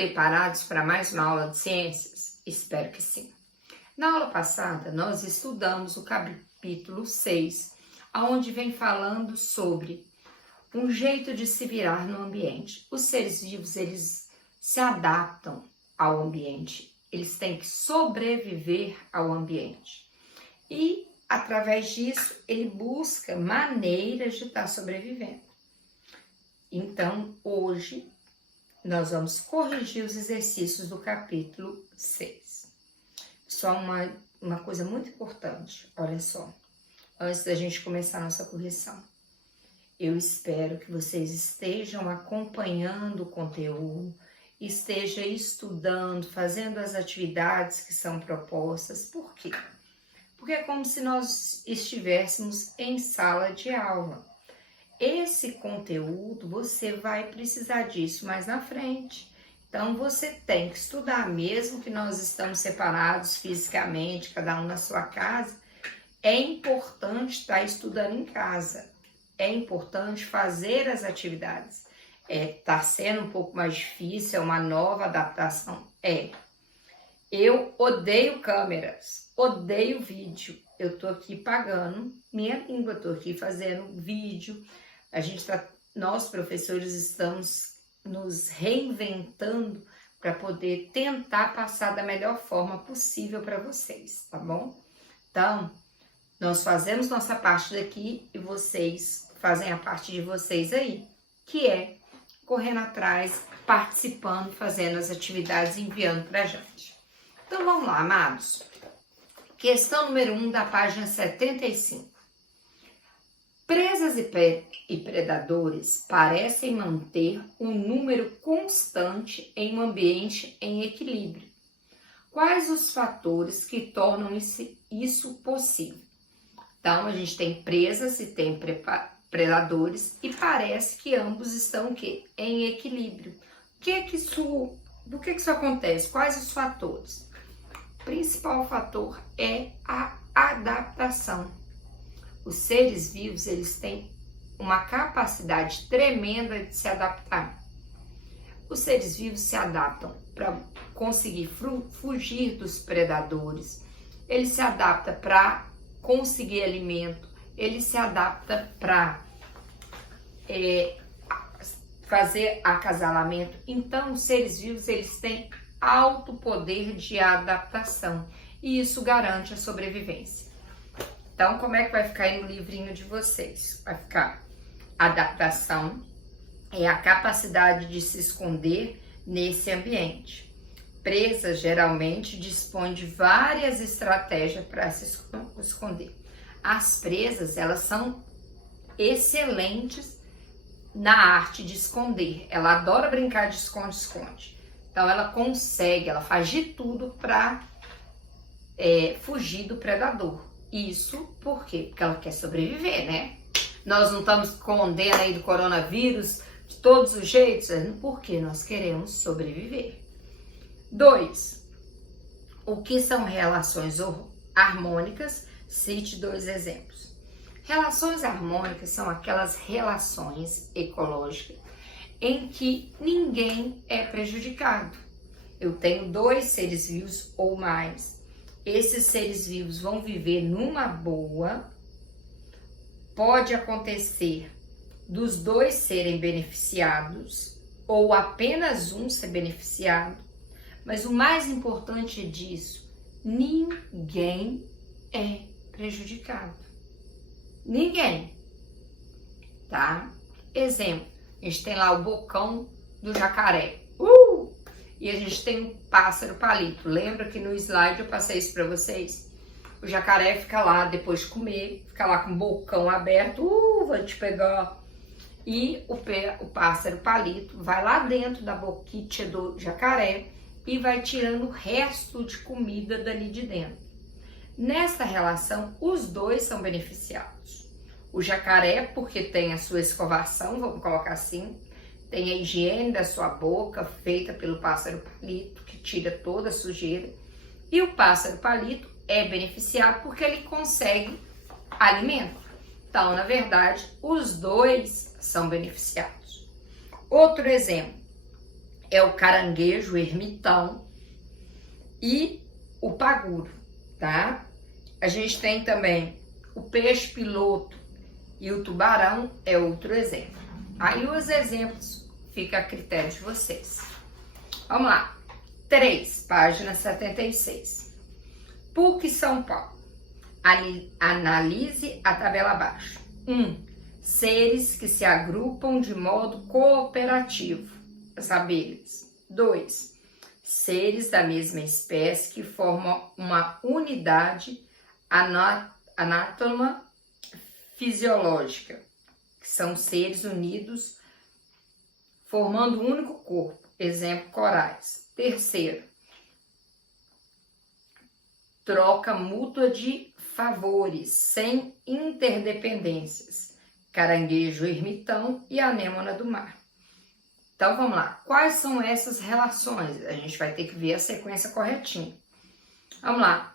Preparados para mais uma aula de ciências? Espero que sim. Na aula passada, nós estudamos o capítulo 6, onde vem falando sobre um jeito de se virar no ambiente. Os seres vivos, eles se adaptam ao ambiente, eles têm que sobreviver ao ambiente. E, através disso, ele busca maneiras de estar sobrevivendo. Então, hoje, nós vamos corrigir os exercícios do capítulo 6. Só uma coisa muito importante, olha só, antes da gente começar a nossa correção. Eu espero que vocês estejam acompanhando o conteúdo, estejam estudando, fazendo as atividades que são propostas. Por quê? Porque é como se nós estivéssemos em sala de aula. Esse conteúdo, você vai precisar disso mais na frente. Então, você tem que estudar, mesmo que nós estamos separados fisicamente, cada um na sua casa. É importante estar estudando em casa. É importante fazer as atividades. Tá sendo um pouco mais difícil, é uma nova adaptação. Eu odeio câmeras, odeio vídeo. Eu tô aqui pagando minha língua, tô aqui fazendo vídeo. Nós professores estamos nos reinventando para poder tentar passar da melhor forma possível para vocês, tá bom? Então, nós fazemos nossa parte daqui e vocês fazem a parte de vocês aí, que é correndo atrás, participando, fazendo as atividades e enviando para a gente. Então, vamos lá, amados. Questão número 1 da página 75. Presas e predadores parecem manter um número constante em um ambiente em equilíbrio. Quais os fatores que tornam isso possível? Então, a gente tem presas e tem predadores e parece que ambos estão o quê? Em equilíbrio. Do que isso acontece? Quais os fatores? O principal fator é a adaptação. Os seres vivos, eles têm uma capacidade tremenda de se adaptar. Os seres vivos se adaptam para conseguir fugir dos predadores. Ele se adapta para conseguir alimento. Ele se adapta para fazer acasalamento. Então, os seres vivos, eles têm alto poder de adaptação. E isso garante a sobrevivência. Então, como é que vai ficar aí no livrinho de vocês? Vai ficar: adaptação é a capacidade de se esconder nesse ambiente. Presas geralmente dispõem de várias estratégias para se esconder. As presas, elas são excelentes na arte de esconder. Ela adora brincar de esconde-esconde. Então, ela faz de tudo para fugir do predador. Isso por quê? Porque ela quer sobreviver, né? Nós não estamos escondendo aí do coronavírus de todos os jeitos, porque nós queremos sobreviver. 2. O que são relações harmônicas? Cite 2 exemplos. Relações harmônicas são aquelas relações ecológicas em que ninguém é prejudicado. Eu tenho 2 seres vivos ou mais. Esses seres vivos vão viver numa boa. Pode acontecer dos 2 serem beneficiados ou apenas um ser beneficiado. Mas o mais importante disso, ninguém é prejudicado. Ninguém, tá? Exemplo, a gente tem lá o bocão do jacaré. E a gente tem um pássaro palito. Lembra que no slide eu passei isso para vocês? O jacaré fica lá depois de comer, fica lá com o bocão aberto, vai te pegar. E o pássaro palito vai lá dentro da boquinha do jacaré e vai tirando o resto de comida dali de dentro. Nessa relação, os 2 são beneficiados. O jacaré, porque tem a sua escovação, vamos colocar assim, tem a higiene da sua boca, feita pelo pássaro palito, que tira toda a sujeira. E o pássaro palito é beneficiado porque ele consegue alimento. Então, na verdade, os 2 são beneficiados. Outro exemplo, é o caranguejo, o ermitão e o paguro, tá? A gente tem também o peixe piloto e o tubarão é outro exemplo. Aí os exemplos ficam a critério de vocês. Vamos lá. 3, página 76. PUC São Paulo. Analise a tabela abaixo. 1. Seres que se agrupam de modo cooperativo. As abelhas. 2. Seres da mesma espécie que formam uma unidade anátoma fisiológica, que são seres unidos formando um único corpo. Exemplo, corais. 3. Troca mútua de favores, sem interdependências. Caranguejo, ermitão e anêmona do mar. Então, vamos lá. Quais são essas relações? A gente vai ter que ver a sequência corretinha. Vamos lá.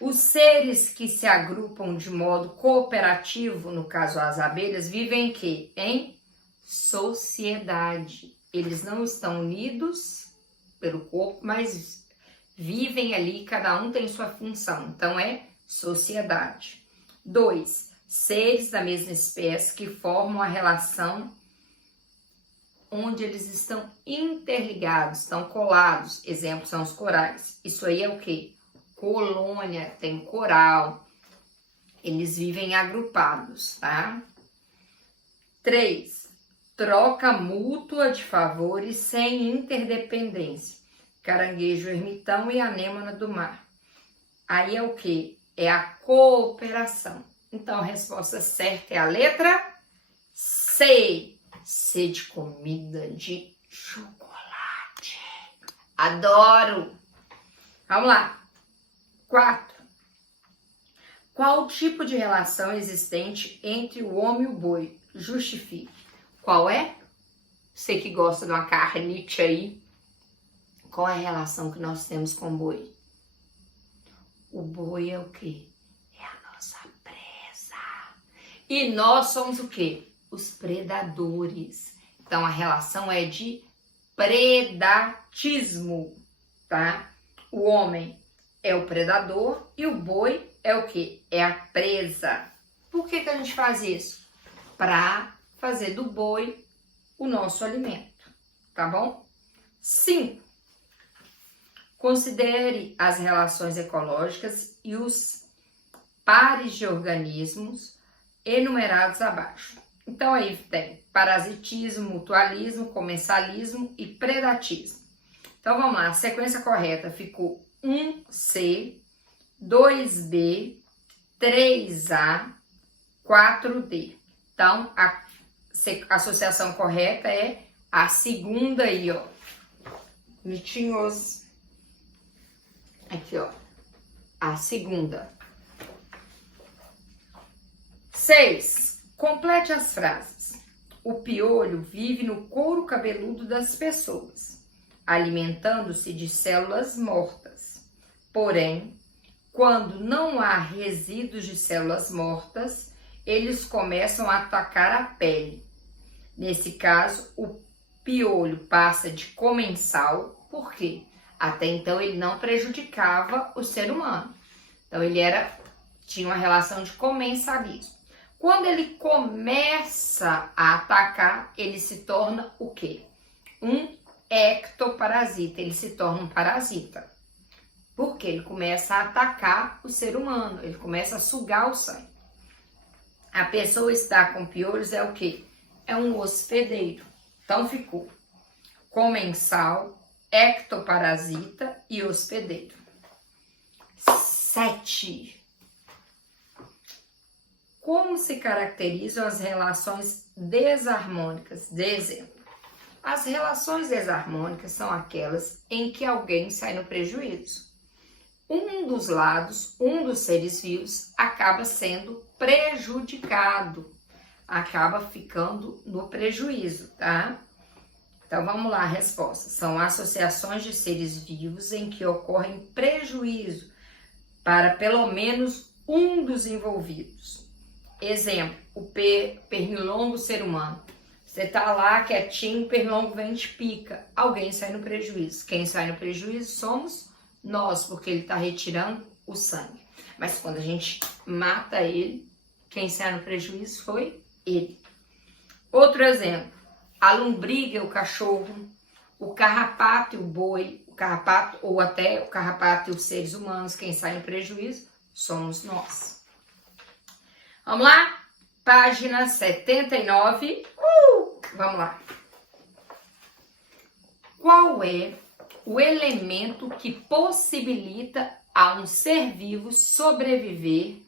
Os seres que se agrupam de modo cooperativo, no caso as abelhas, vivem em quê? Em sociedade. Eles não estão unidos pelo corpo, mas vivem ali, cada um tem sua função. Então, é sociedade. 2. Seres da mesma espécie que formam a relação onde eles estão interligados, estão colados. Exemplo são os corais. Isso aí é o quê? Colônia, tem coral. Eles vivem agrupados, tá? 3. Troca mútua de favores sem interdependência. Caranguejo, ermitão e anêmona do mar. Aí é o quê? É a cooperação. Então, a resposta certa é a letra C. C de comida de chocolate. Adoro! Vamos lá. 4. Qual o tipo de relação existente entre o homem e o boi? Justifique. Qual é? Você que gosta de uma carnite aí. Qual é a relação que nós temos com o boi? O boi é o quê? É a nossa presa. E nós somos o quê? Os predadores. Então, a relação é de predatismo, tá? O homem é o predador e o boi é o quê? É a presa. Por que a gente faz isso? Para fazer do boi o nosso alimento, tá bom? 5. Considere as relações ecológicas e os pares de organismos enumerados abaixo. Então, aí tem parasitismo, mutualismo, comensalismo e predatismo. Então, vamos lá. A sequência correta ficou 1C, 2B, 3A, 4D. Então, a associação correta é a segunda aí, ó. Mitinhoso. Aqui, ó. A segunda. 6. Complete as frases. O piolho vive no couro cabeludo das pessoas, alimentando-se de células mortas. Porém, quando não há resíduos de células mortas, eles começam a atacar a pele. Nesse caso, o piolho passa de comensal. Por quê? Até então ele não prejudicava o ser humano. Então ele tinha uma relação de comensalismo. Quando ele começa a atacar, ele se torna o quê? Um ectoparasita. Ele se torna um parasita. Porque ele começa a atacar o ser humano. Ele começa a sugar o sangue. A pessoa está com piolhos é o quê? É um hospedeiro. Então ficou comensal, ectoparasita e hospedeiro. 7. Como se caracterizam as relações desarmônicas? De exemplo, as relações desarmônicas são aquelas em que alguém sai no prejuízo. Um dos lados, um dos seres vivos, acaba sendo prejudicado, acaba ficando no prejuízo, tá? Então, vamos lá, a resposta. São associações de seres vivos em que ocorrem prejuízo para pelo menos um dos envolvidos. Exemplo, o pernilongo ser humano. Você tá lá quietinho, pernilongo vem e te pica. Alguém sai no prejuízo. Quem sai no prejuízo somos nós, porque ele tá retirando o sangue. Mas quando a gente mata ele, quem sai no prejuízo foi ele. Outro exemplo, a lombriga e o cachorro, o carrapato e o boi, o carrapato ou até o carrapato e os seres humanos, quem sai no prejuízo somos nós. Vamos lá? Página 79. Vamos lá. Qual é o elemento que possibilita a um ser vivo sobreviver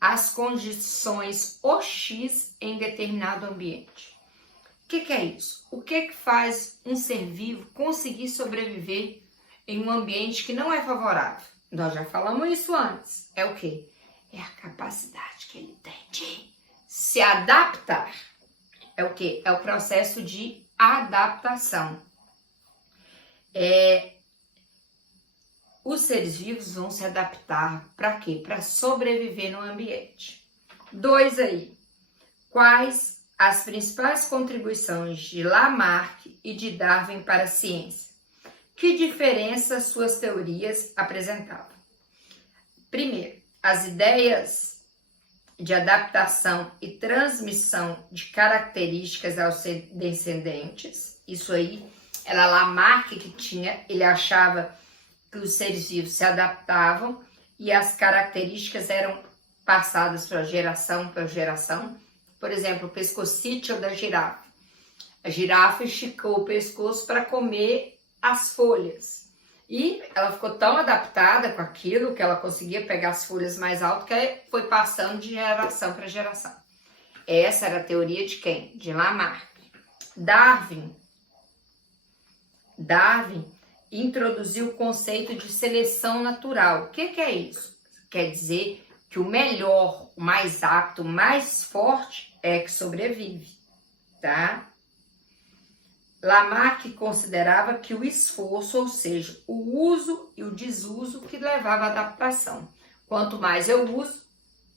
às condições hostis em determinado ambiente? O que é isso? O que faz um ser vivo conseguir sobreviver em um ambiente que não é favorável? Nós já falamos isso antes. É o quê? É a capacidade que ele tem de se adaptar. É o quê? É o processo de adaptação. Os seres vivos vão se adaptar para quê? Para sobreviver no ambiente. 2 aí. Quais as principais contribuições de Lamarck e de Darwin para a ciência? Que diferença suas teorias apresentavam? Primeiro, as ideias de adaptação e transmissão de características aos descendentes. Isso aí era Lamarck que tinha, ele achava que os seres vivos se adaptavam e as características eram passadas para geração. Por exemplo, o pescocítio da girafa. A girafa esticou o pescoço para comer as folhas. E ela ficou tão adaptada com aquilo que ela conseguia pegar as folhas mais altas que foi passando de geração para geração. Essa era a teoria de quem? De Lamarck. Darwin introduziu o conceito de seleção natural. O que é isso? Quer dizer que o melhor, o mais apto, o mais forte é que sobrevive, tá? Lamarck considerava que o esforço, ou seja, o uso e o desuso que levava à adaptação. Quanto mais eu uso,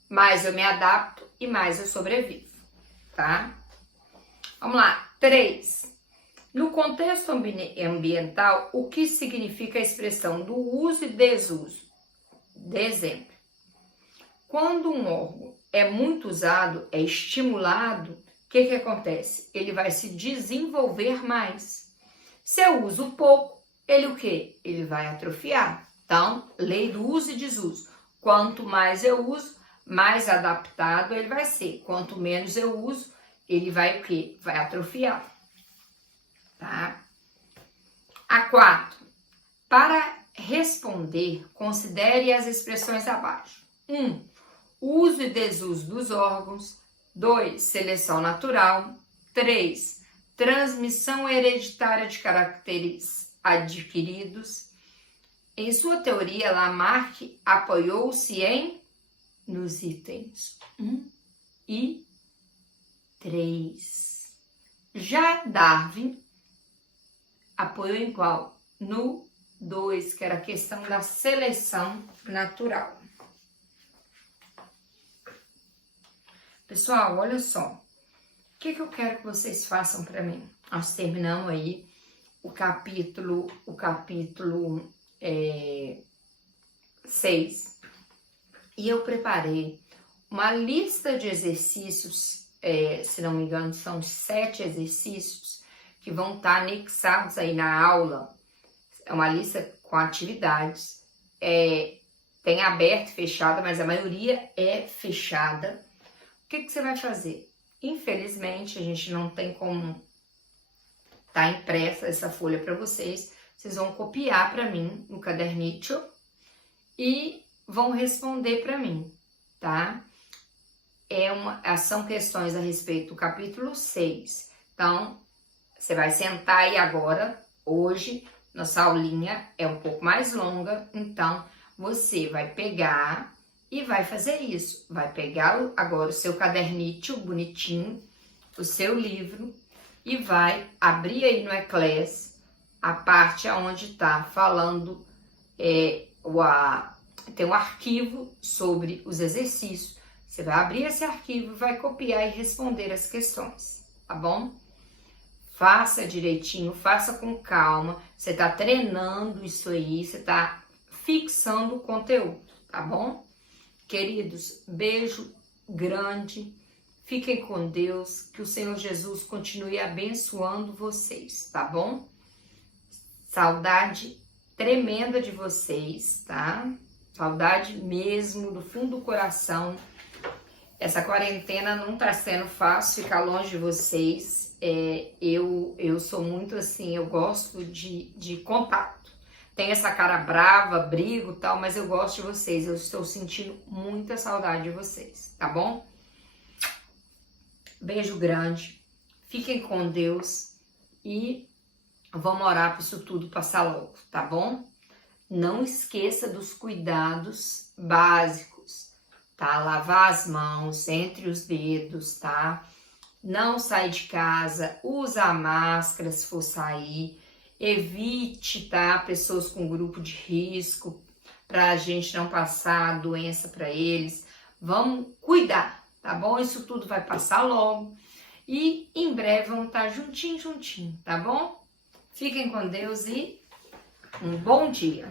mais eu me adapto e mais eu sobrevivo, tá? Vamos lá. 3. No contexto ambiental, o que significa a expressão do uso e desuso? De exemplo, quando um órgão é muito usado, é estimulado, o que acontece? Ele vai se desenvolver mais. Se eu uso pouco, ele o quê? Ele vai atrofiar. Então, lei do uso e desuso. Quanto mais eu uso, mais adaptado ele vai ser. Quanto menos eu uso, ele vai o quê? Vai atrofiar. Tá? A 4. Para responder, considere as expressões abaixo. 1. Uso e desuso dos órgãos. 2. Seleção natural. 3. Transmissão hereditária de caracteres adquiridos. Em sua teoria, Lamarck apoiou-se nos itens 1 e 3. Já Darwin apoiou em qual? No 2, que era a questão da seleção natural. Pessoal, olha só. O que eu quero que vocês façam para mim? Nós terminamos aí o capítulo 6. E eu preparei uma lista de exercícios, se não me engano, são 7 exercícios que vão estar anexados aí na aula. É uma lista com atividades. Tem aberta e fechada, mas a maioria é fechada. O que você vai fazer? Infelizmente, a gente não tem como tá impressa essa folha para vocês. Vocês vão copiar para mim no cadernito e vão responder para mim, tá? São questões a respeito do capítulo 6. Então, você vai sentar aí agora, hoje, nossa aulinha é um pouco mais longa, então você vai pegar e vai fazer isso. Vai pegar agora o seu cadernito bonitinho, o seu livro, e vai abrir aí no Eclass a parte onde está falando, tem um arquivo sobre os exercícios. Você vai abrir esse arquivo, vai copiar e responder as questões, tá bom? faça direitinho, faça com calma. Você tá treinando isso aí, você tá fixando o conteúdo, tá bom? Queridos, beijo grande. Fiquem com Deus, que o Senhor Jesus continue abençoando vocês, tá bom? Saudade tremenda de vocês, tá? Saudade mesmo, do fundo do coração. Essa quarentena não tá sendo fácil ficar longe de vocês. Eu sou muito assim, eu gosto de contato. Tenho essa cara brava, brigo e tal, mas eu gosto de vocês. Eu estou sentindo muita saudade de vocês, tá bom? Beijo grande. Fiquem com Deus e vamos orar para isso tudo passar logo, tá bom? Não esqueça dos cuidados básicos, tá? Lavar as mãos entre os dedos, tá? Não sair de casa, usa a máscara se for sair, evite, tá? Pessoas com grupo de risco, para a gente não passar a doença para eles. Vamos cuidar, tá bom? Isso tudo vai passar logo e em breve vamos estar juntinho, tá bom? Fiquem com Deus e um bom dia.